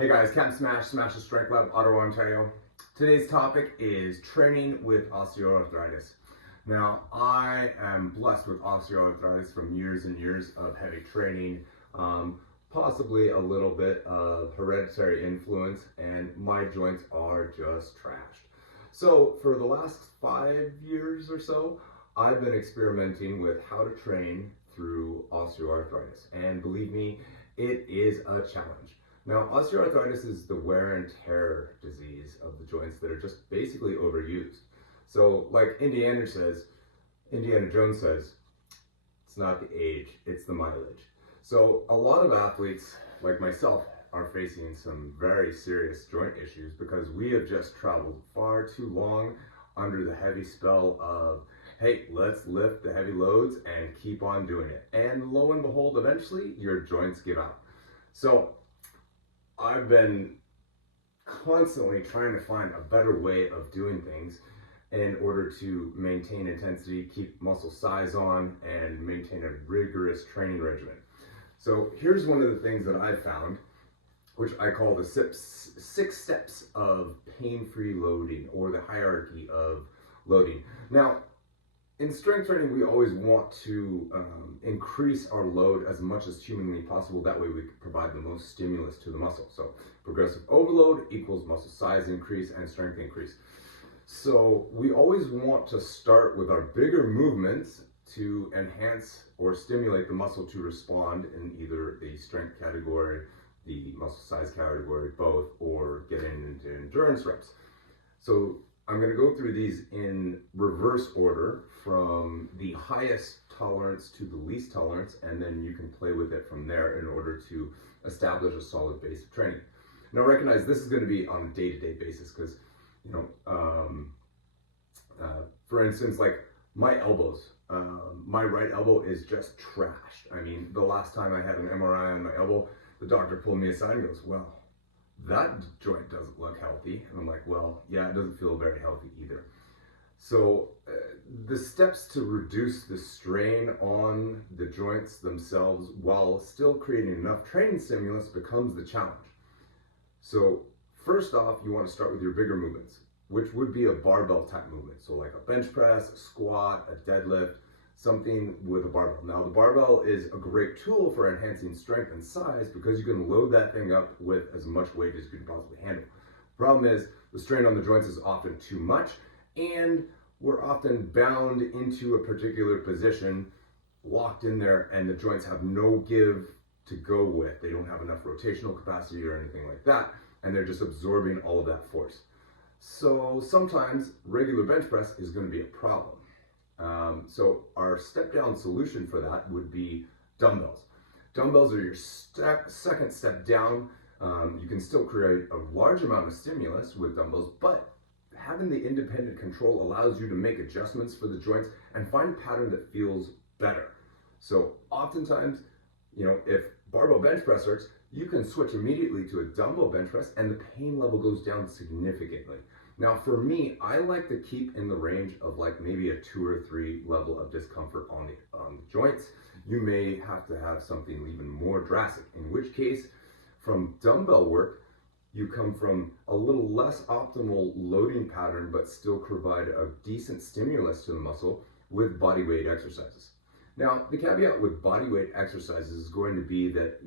Hey guys, Captain Smash, Smash the Strength Lab, Ottawa, Ontario. Today's topic is training with osteoarthritis. Now, I am blessed with osteoarthritis from years and years of heavy training, possibly a little bit of hereditary influence, and my joints are just trashed. So for the last 5 years or so, I've been experimenting with how to train through osteoarthritis, and believe me, it is a challenge. Now, osteoarthritis is the wear and tear disease of the joints that are just basically overused. So like Indiana Jones says, it's not the age, it's the mileage. So a lot of athletes like myself are facing some very serious joint issues because we have just traveled far too long under the heavy spell of, hey, let's lift the heavy loads and keep on doing it. And lo and behold, eventually your joints give out. So I've been constantly trying to find a better way of doing things in order to maintain intensity, keep muscle size on, and maintain a rigorous training regimen. So here's one of the things that I've found, which I call the 6 steps of pain-free loading, or the hierarchy of loading. Now, in strength training, we always want to increase our load as much as humanly possible. That way we can provide the most stimulus to the muscle. So progressive overload equals muscle size increase and strength increase. So we always want to start with our bigger movements to enhance or stimulate the muscle to respond in either the strength category, the muscle size category, both, or getting into endurance reps. So I'm going to go through these in reverse order from the highest tolerance to the least tolerance, and then you can play with it from there in order to establish a solid base of training. Now recognize this is going to be on a day-to-day basis because, for instance, like my elbows, my right elbow is just trashed. I mean, the last time I had an MRI on my elbow, the doctor pulled me aside and goes, well, that joint doesn't look healthy. And I'm like, well, yeah, it doesn't feel very healthy either. So the steps to reduce the strain on the joints themselves while still creating enough training stimulus becomes the challenge. So first off, you want to start with your bigger movements, which would be a barbell type movement. So like a bench press, a squat, a deadlift, something with a barbell. Now the barbell is a great tool for enhancing strength and size because you can load that thing up with as much weight as you can possibly handle. Problem is the strain on the joints is often too much, and we're often bound into a particular position, locked in there, and the joints have no give to go with. They don't have enough rotational capacity or anything like that, and they're just absorbing all of that force. So sometimes regular bench press is going to be a problem. So our step down solution for that would be dumbbells. Dumbbells are your second step down. You can still create a large amount of stimulus with dumbbells, but having the independent control allows you to make adjustments for the joints and find a pattern that feels better. So oftentimes, if barbell bench press hurts, you can switch immediately to a dumbbell bench press and the pain level goes down significantly. Now for me, I like to keep in the range of like maybe a 2 or 3 level of discomfort on the joints. You may have to have something even more drastic, in which case from dumbbell work, you come from a little less optimal loading pattern, but still provide a decent stimulus to the muscle with body weight exercises. Now, the caveat with body weight exercises is going to be that,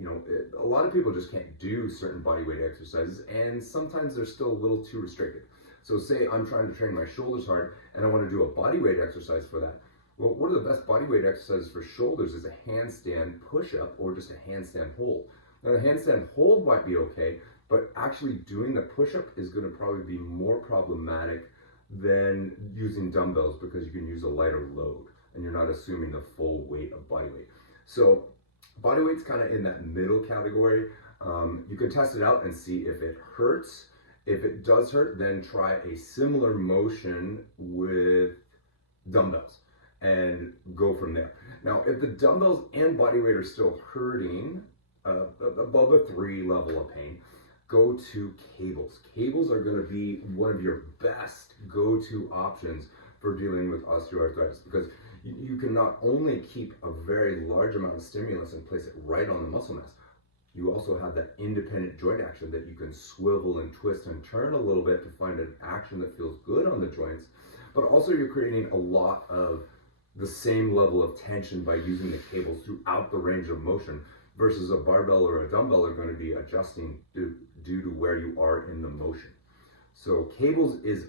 a lot of people just can't do certain body weight exercises, and sometimes they're still a little too restricted. So say I'm trying to train my shoulders hard and I want to do a body weight exercise for that. Well, one of the best body weight exercises for shoulders is a handstand push-up or just a handstand hold. Now the handstand hold might be okay, but actually doing the push-up is going to probably be more problematic than using dumbbells because you can use a lighter load and you're not assuming the full weight of body weight. So body weight's kind of in that middle category. You can test it out and see if it hurts. If it does hurt, then try a similar motion with dumbbells and go from there. Now, if the dumbbells and body weight are still hurting, above a 3 level of pain, go to cables. Cables are going to be one of your best go-to options for dealing with osteoarthritis because you can not only keep a very large amount of stimulus and place it right on the muscle mass, you also have that independent joint action that you can swivel and twist and turn a little bit to find an action that feels good on the joints, but also you're creating a lot of the same level of tension by using the cables throughout the range of motion, versus a barbell or a dumbbell are going to be adjusting due to where you are in the motion. So cables is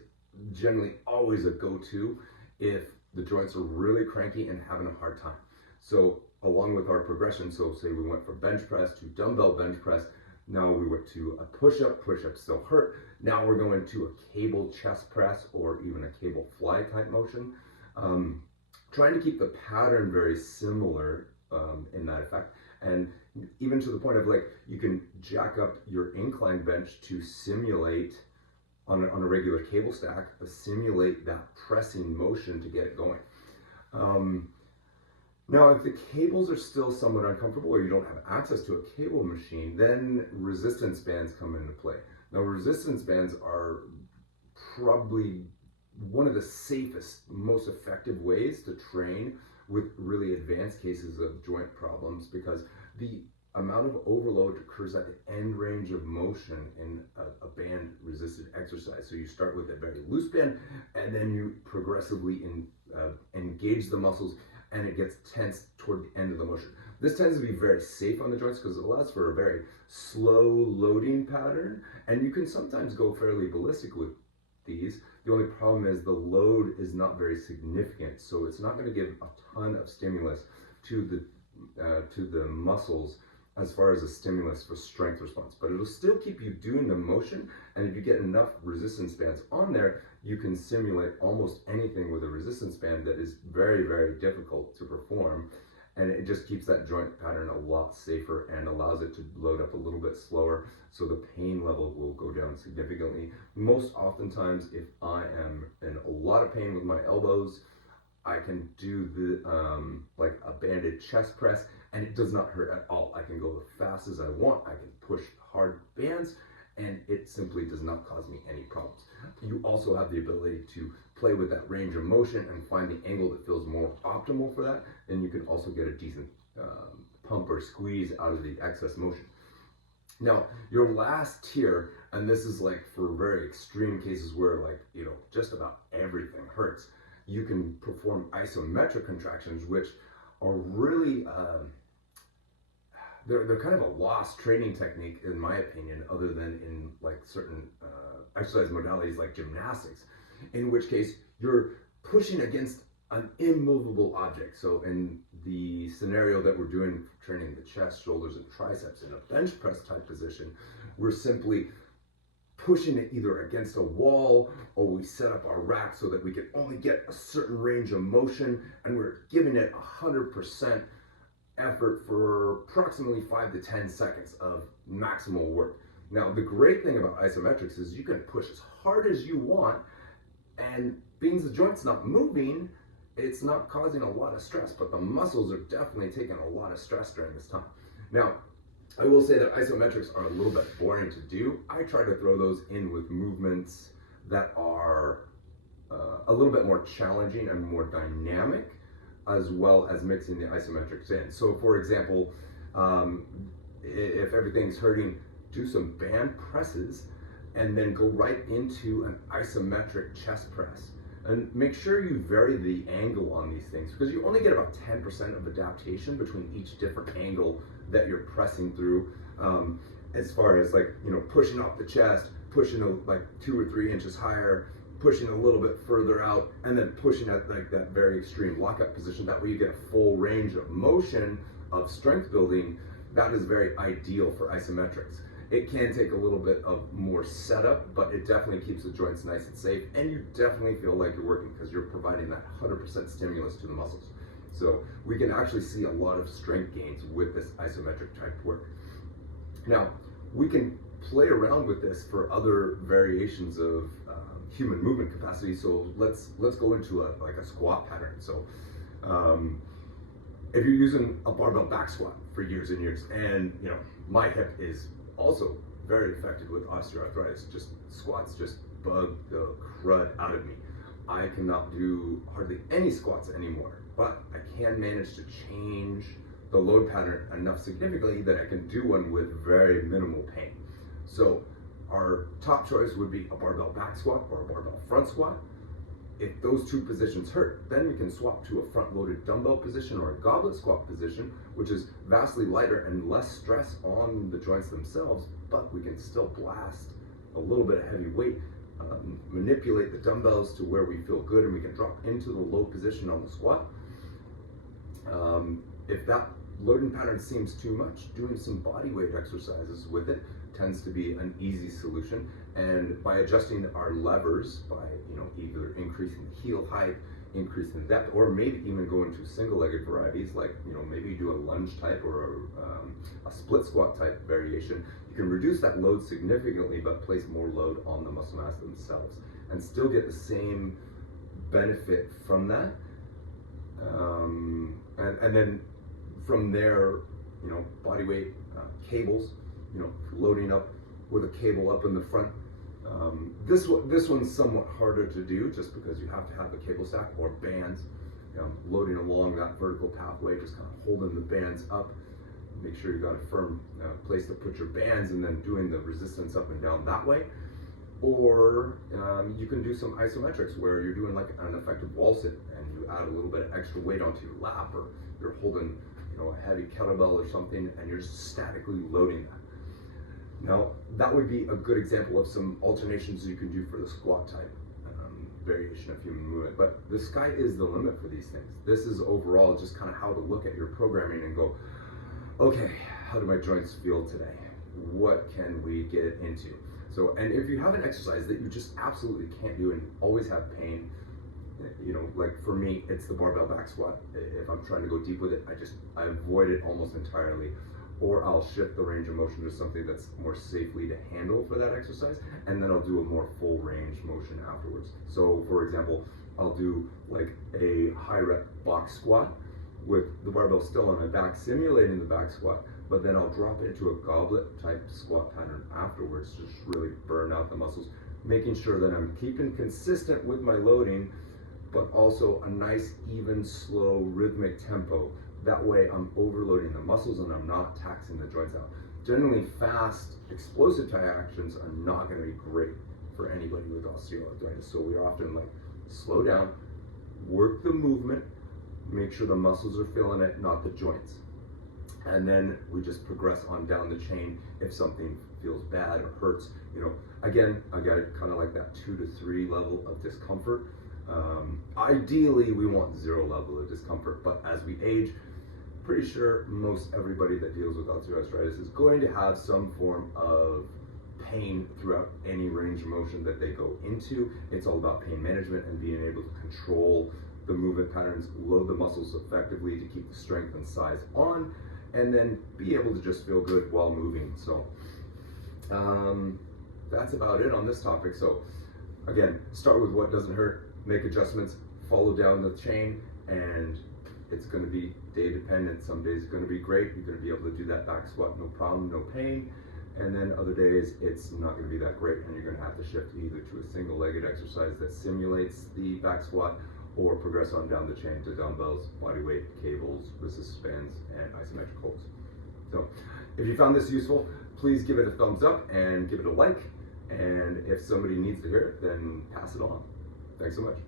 generally always a go-to if the joints are really cranky and having a hard time. So along with our progression, so say we went from bench press to dumbbell bench press, now we went to a push-up still hurt, now we're going to a cable chest press or even a cable fly type motion. Trying to keep the pattern very similar in that effect, and even to the point of like you can jack up your incline bench to simulate on a regular cable stack, simulate that pressing motion to get it going. Now, if the cables are still somewhat uncomfortable or you don't have access to a cable machine, then resistance bands come into play. Now, resistance bands are probably one of the safest, most effective ways to train with really advanced cases of joint problems, because the amount of overload occurs at the end range of motion in a band resisted exercise. So you start with a very loose band and then you progressively engage the muscles and it gets tense toward the end of the motion. This tends to be very safe on the joints because it allows for a very slow loading pattern, and you can sometimes go fairly ballistic with these. The only problem is the load is not very significant, so it's not going to give a ton of stimulus to the muscles as far as a stimulus for strength response, but it'll still keep you doing the motion. And if you get enough resistance bands on there, you can simulate almost anything with a resistance band that is very, very difficult to perform. And it just keeps that joint pattern a lot safer and allows it to load up a little bit slower, so the pain level will go down significantly. Most oftentimes, if I am in a lot of pain with my elbows, I can do the like a banded chest press and it does not hurt at all. I can go as fast as I want, I can push hard bands, and it simply does not cause me any problems. You also have the ability to play with that range of motion and find the angle that feels more optimal for that, and you can also get a decent pump or squeeze out of the excess motion. Now, your last tier, and this is like for very extreme cases where like, you know, just about everything hurts, you can perform isometric contractions, which are really, they're kind of a lost training technique in my opinion, other than in like certain exercise modalities like gymnastics, in which case you're pushing against an immovable object. So in the scenario that we're doing for training the chest, shoulders, and triceps in a bench press type position, we're simply pushing it either against a wall, or we set up our rack so that we can only get a certain range of motion, and we're giving it 100% effort for approximately 5 to 10 seconds of maximal work. Now, the great thing about isometrics is you can push as hard as you want, and being the joint's not moving, it's not causing a lot of stress, but the muscles are definitely taking a lot of stress during this time. Now, I will say that isometrics are a little bit boring to do. I try to throw those in with movements that are a little bit more challenging and more dynamic, as well as mixing the isometrics in. So for example, if everything's hurting, do some band presses and then go right into an isometric chest press. And make sure you vary the angle on these things, because you only get about 10% of adaptation between each different angle that you're pressing through, as far as like, you know, pushing off the chest, pushing like 2 or 3 inches higher, pushing a little bit further out, and then pushing at like that very extreme lockup position. That way you get a full range of motion of strength building. That is very ideal for isometrics. It can take a little bit of more setup, but it definitely keeps the joints nice and safe, and you definitely feel like you're working because you're providing that 100% stimulus to the muscles. So we can actually see a lot of strength gains with this isometric type work. Now, we can play around with this for other variations of human movement capacity. So let's go into a squat pattern. So if you're using a barbell back squat for years and years, and you know, my hip is also very affected with osteoarthritis, just squats just bug the crud out of me. I cannot do hardly any squats anymore, but I can manage to change the load pattern enough significantly that I can do one with very minimal pain. So our top choice would be a barbell back squat or a barbell front squat. If those two positions hurt, then we can swap to a front-loaded dumbbell position or a goblet squat position, which is vastly lighter and less stress on the joints themselves, but we can still blast a little bit of heavy weight, manipulate the dumbbells to where we feel good, and we can drop into the low position on the squat. If that loading pattern seems too much, doing some body weight exercises with it tends to be an easy solution. And by adjusting our levers, by either increasing the heel height, increasing the depth, or maybe even going to single-legged varieties, like maybe you do a lunge type or a split squat type variation, you can reduce that load significantly but place more load on the muscle mass themselves and still get the same benefit from that. And then from there, body weight cables, loading up with a cable up in the front. This one's somewhat harder to do just because you have to have the cable stack or bands, loading along that vertical pathway, just kind of holding the bands up. Make sure you got a firm place to put your bands and then doing the resistance up and down that way. Or you can do some isometrics where you're doing like an effective wall sit and you add a little bit of extra weight onto your lap, or you're holding a heavy kettlebell or something and you're just statically loading that. Now, that would be a good example of some alternations you can do for the squat type variation of human movement. But the sky is the limit for these things. This is overall just kind of how to look at your programming and go, okay, how do my joints feel today? What can we get into? So, and if you have an exercise that you just absolutely can't do and always have pain, like for me, it's the barbell back squat. If I'm trying to go deep with it, I avoid it almost entirely. Or I'll shift the range of motion to something that's more safely to handle for that exercise, and then I'll do a more full range motion afterwards. So for example, I'll do like a high rep box squat with the barbell still on my back, simulating the back squat, but then I'll drop into a goblet type squat pattern afterwards, just really burn out the muscles, making sure that I'm keeping consistent with my loading, but also a nice, even, slow, rhythmic tempo. That way I'm overloading the muscles and I'm not taxing the joints out. Generally fast, explosive type actions are not gonna be great for anybody with osteoarthritis. So we often like slow down, work the movement, make sure the muscles are feeling it, not the joints. And then we just progress on down the chain if something feels bad or hurts. Again, I got kind of like that 2 to 3 level of discomfort. Ideally, we want 0 level of discomfort, but as we age, pretty sure most everybody that deals with osteoarthritis is going to have some form of pain throughout any range of motion that they go into. It's all about pain management and being able to control the movement patterns, load the muscles effectively to keep the strength and size on, and then be able to just feel good while moving. So that's about it on this topic. So again, start with what doesn't hurt, make adjustments, follow down the chain, and it's going to be day dependent. Some days it's going to be great, you're going to be able to do that back squat no problem, no pain, and then other days it's not going to be that great and you're going to have to shift either to a single-legged exercise that simulates the back squat or progress on down the chain to dumbbells, body weight, cables, resistance bands, and isometric holds. So if you found this useful, please give it a thumbs up and give it a like, and if somebody needs to hear it, then pass it on. Thanks so much.